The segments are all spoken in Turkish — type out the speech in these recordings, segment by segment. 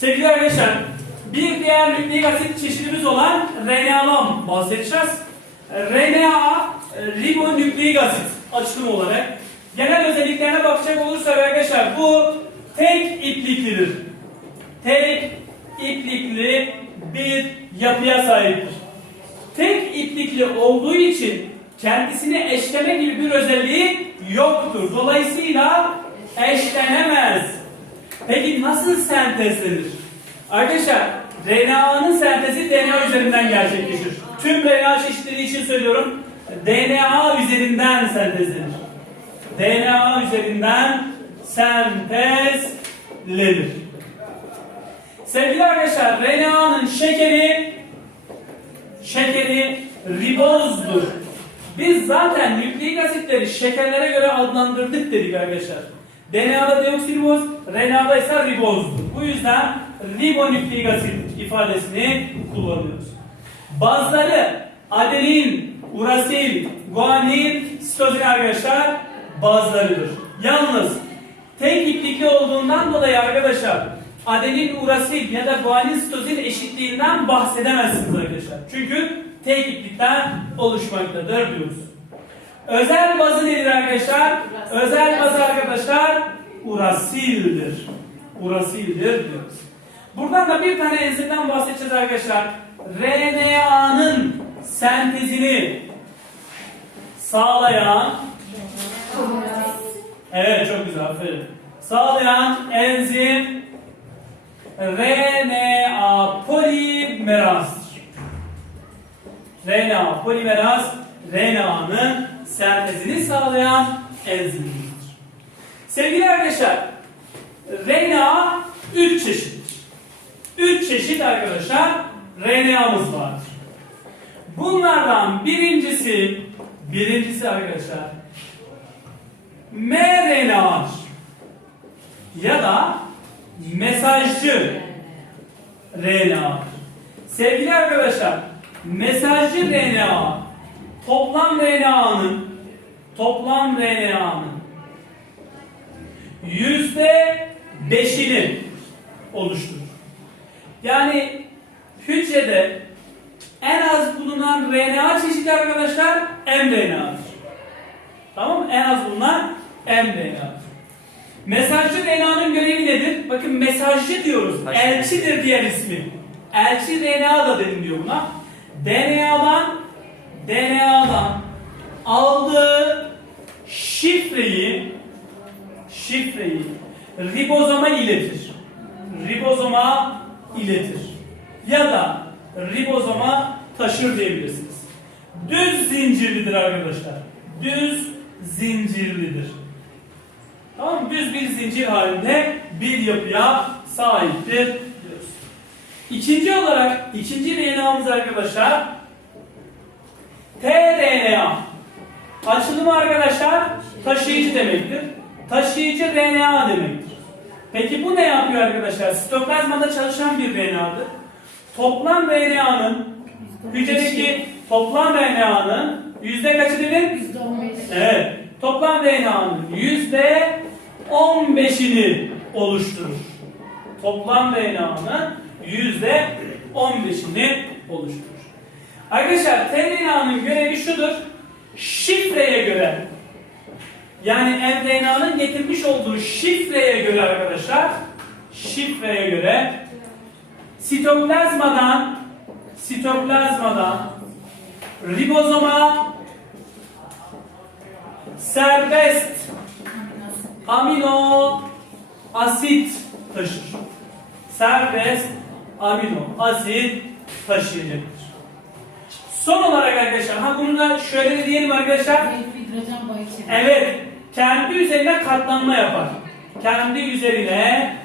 Sevgili arkadaşlar, bir diğer nükleik asit çeşidimiz olan RNA'dan bahsedeceğiz. RNA, e, ribonükleik asit açılım olarak. Genel özelliklerine bakacak olursak arkadaşlar bu tek ipliklidir. Tek iplikli bir yapıya sahiptir. Tek iplikli olduğu için kendisini eşleme gibi bir özelliği yoktur. Dolayısıyla eşlenemez. Peki nasıl sentezlenir? Arkadaşlar RNA'nın sentezi DNA üzerinden gerçekleşir. Tüm RNA çeşitleri için söylüyorum. DNA üzerinden sentezlenir. DNA üzerinden sentezlenir. Sevgili arkadaşlar RNA'nın şekeri şekeri ribozdur. Biz zaten nükleik asitleri şekerlere göre adlandırdık dedik arkadaşlar. DNA'da deoksiriboz, RNA'da ise ribozdur. Bu yüzden ribonükleik asit ifadesini kullanıyoruz. Bazıları adenin, urasil, guanin, sitozin arkadaşlar bazılarıdır. Yalnız tek iplikli olduğundan dolayı arkadaşlar adenin, urasil ya da guanin, sitozin eşitliğinden bahsedemezsiniz arkadaşlar. Çünkü tek iplikten oluşmaktadır diyoruz. Özel bazı nedir arkadaşlar? Özel bazı arkadaşlar urasildir. Urasildir diyoruz. Buradan da bir tane enzimden bahsedeceğiz arkadaşlar. RNA'nın sentezini sağlayan Evet çok güzel aferin. Sağlayan enzim RNA polimerazdır. RNA polimeraz RNA'nın sentezini sağlayan enzimdir. Sevgili arkadaşlar, RNA 3 çeşittir. 3 çeşit arkadaşlar RNA'mız vardır. Bunlardan birincisi, birincisi arkadaşlar mRNA'dır. Ya da mesajcı RNA. Sevgili arkadaşlar, mesajcı RNA toplam RNA'nın toplam RNA'nın yüzde beşini oluşturur. Yani hücrede en az bulunan RNA çeşidi arkadaşlar mRNA'dır. Tamam mı? En az bulunan mRNA'dır. Mesajcı RNA'nın görevi nedir? Bakın mesajcı diyoruz. Elçidir diğer ismi. Elçi RNA da deniliyor buna. DNA'dan DNA'dan aldığı şifreyi şifreyi ribozoma iletir. Ribozoma iletir. Ya da ribozoma taşır diyebilirsiniz. Düz zincirlidir arkadaşlar. Düz zincirlidir. Tamam mı? Düz bir zincir halinde bir yapıya sahiptir diyoruz. İkinci olarak ikinci RNA'mız arkadaşlar tRNA. Açılımı arkadaşlar taşıyıcı demektir. Taşıyıcı RNA demektir. Peki bu ne yapıyor arkadaşlar? Sitoplazmada çalışan bir RNA'dır. Toplam RNA'nın hücredeki toplam RNA'nın yüzde kaçı dedin? Evet. Toplam RNA'nın yüzde 15'ini oluşturur. Toplam RNA'nın yüzde 15'ini oluşturur. Arkadaşlar tRNA'nın görevi şudur. Şifreye göre yani mRNA'nın getirmiş olduğu şifreye göre arkadaşlar şifreye göre sitoplazmadan sitoplazmadan ribozoma serbest amino asit taşır. Serbest amino asit taşıyacaktır. Son olarak arkadaşlar, ha bunu da şöyle de diyelim arkadaşlar. Evet, kendi üzerine katlanma yapar. Kendi üzerine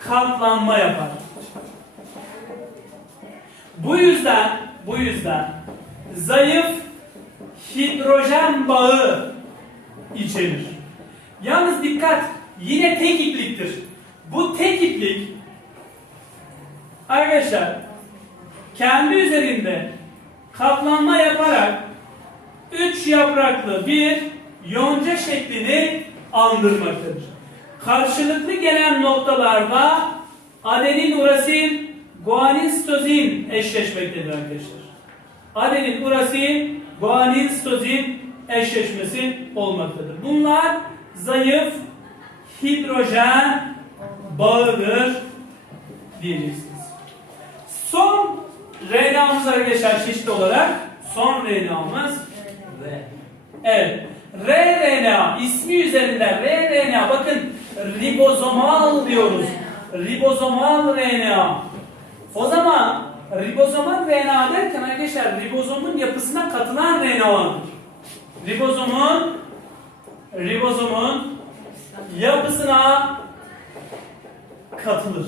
katlanma yapar. Bu yüzden, bu yüzden zayıf hidrojen bağı içerir. Yalnız dikkat, yine tek ipliktir. Bu tek iplik arkadaşlar kendi üzerinde katlanma yaparak üç yapraklı bir yonca şeklini andırmaktadır. Karşılıklı gelen noktalarda adenin, urasin, guanin, sitozin eşleşmektedir arkadaşlar. Adenin, urasin, guanin, sitozin eşleşmesi olmaktadır. Bunlar zayıf hidrojen bağıdır diyeceksiniz. RNA'mız arkadaşlar çeşitli olarak son RNA'mız Evet. rRNA ismi üzerinden rRNA bakın ribozomal diyoruz. Ribozomal RNA. O zaman ribozomal RNA derken arkadaşlar ribozomun yapısına katılan RNA'dır. Ribozomun ribozomun yapısına katılır.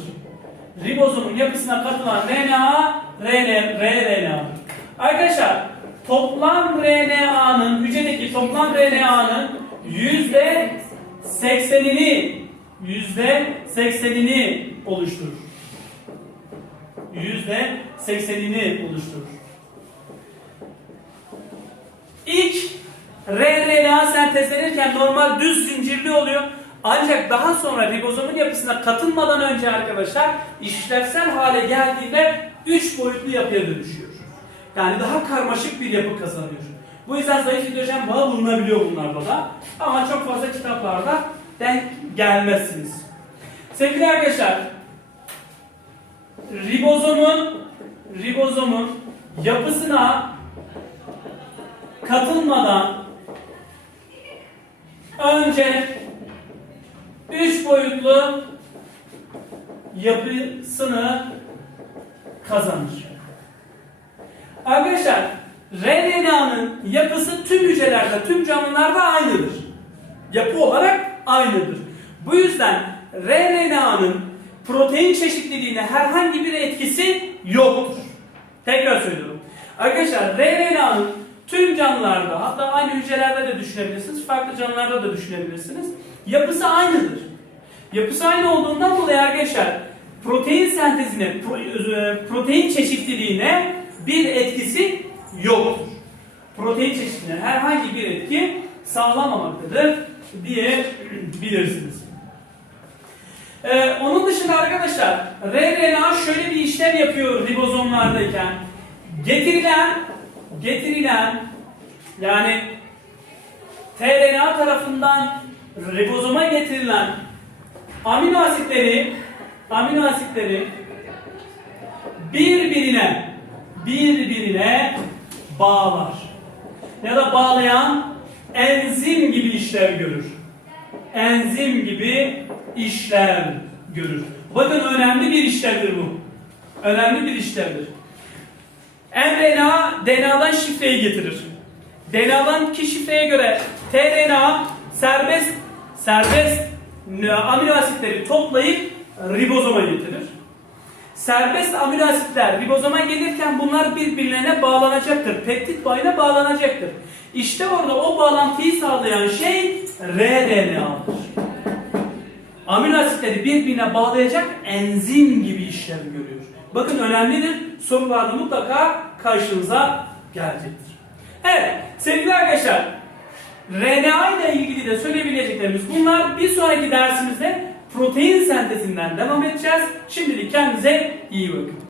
Ribozomun yapısına katılan RNA, RNA, rRNA. Arkadaşlar toplam RNA'nın, hücredeki toplam RNA'nın yüzde seksenini, yüzde seksenini oluşturur. Yüzde seksenini oluşturur. İlk rRNA sentezlenirken normal düz zincirli oluyor. Ancak daha sonra ribozomun yapısına katılmadan önce arkadaşlar işlevsel hale geldiğinde 3 boyutlu yapıya dönüşüyor. Yani daha karmaşık bir yapı kazanıyor. Bu yüzden zayıf hidrojen bağı bulunabiliyor bunlarda da. Ama çok fazla kitaplarda denk gelmezsiniz. Sevgili arkadaşlar, ribozomun ribozomun yapısına katılmadan önce üç boyutlu yapısını kazanır. Arkadaşlar RNA'nın yapısı tüm hücrelerde, tüm canlılarda aynıdır. Yapı olarak aynıdır. Bu yüzden RNA'nın protein çeşitliliğine herhangi bir etkisi yoktur. Tekrar söylüyorum. Arkadaşlar RNA'nın tüm canlılarda hatta aynı hücrelerde de düşünebilirsiniz, farklı canlılarda da düşünebilirsiniz. Yapısı aynıdır. Yapısı aynı olduğundan dolayı arkadaşlar protein sentezine, e, protein çeşitliliğine bir etkisi yoktur. Protein çeşitliliğine herhangi bir etki sağlamamaktadır diyebilirsiniz. Ee, onun dışında arkadaşlar rRNA şöyle bir işlem yapıyor ribozomlardayken. Getirilen getirilen yani tRNA tarafından ribozoma getirilen amino asitleri amino asitleri birbirine birbirine bağlar. Ya da bağlayan enzim gibi işlev görür. Enzim gibi işlev görür. Bakın önemli bir işlevdir bu. Önemli bir işlevdir. mRNA DNA'dan şifreyi getirir. DNA'dan ki şifreye göre tRNA serbest serbest amino asitleri toplayıp ribozoma getirir. Serbest amino asitler ribozoma gelirken bunlar birbirlerine bağlanacaktır. Peptit bağına bağlanacaktır. İşte orada o bağlantıyı sağlayan şey rRNA'dır. Amino asitleri birbirine bağlayacak enzim gibi işlev görüyor. Bakın önemlidir. Sorularda mutlaka karşınıza gelecektir. Evet sevgili arkadaşlar RNA ile ilgili de söyleyebileceklerimiz bunlar. Bir sonraki dersimizde protein sentezinden devam edeceğiz. Şimdilik kendinize iyi bakın.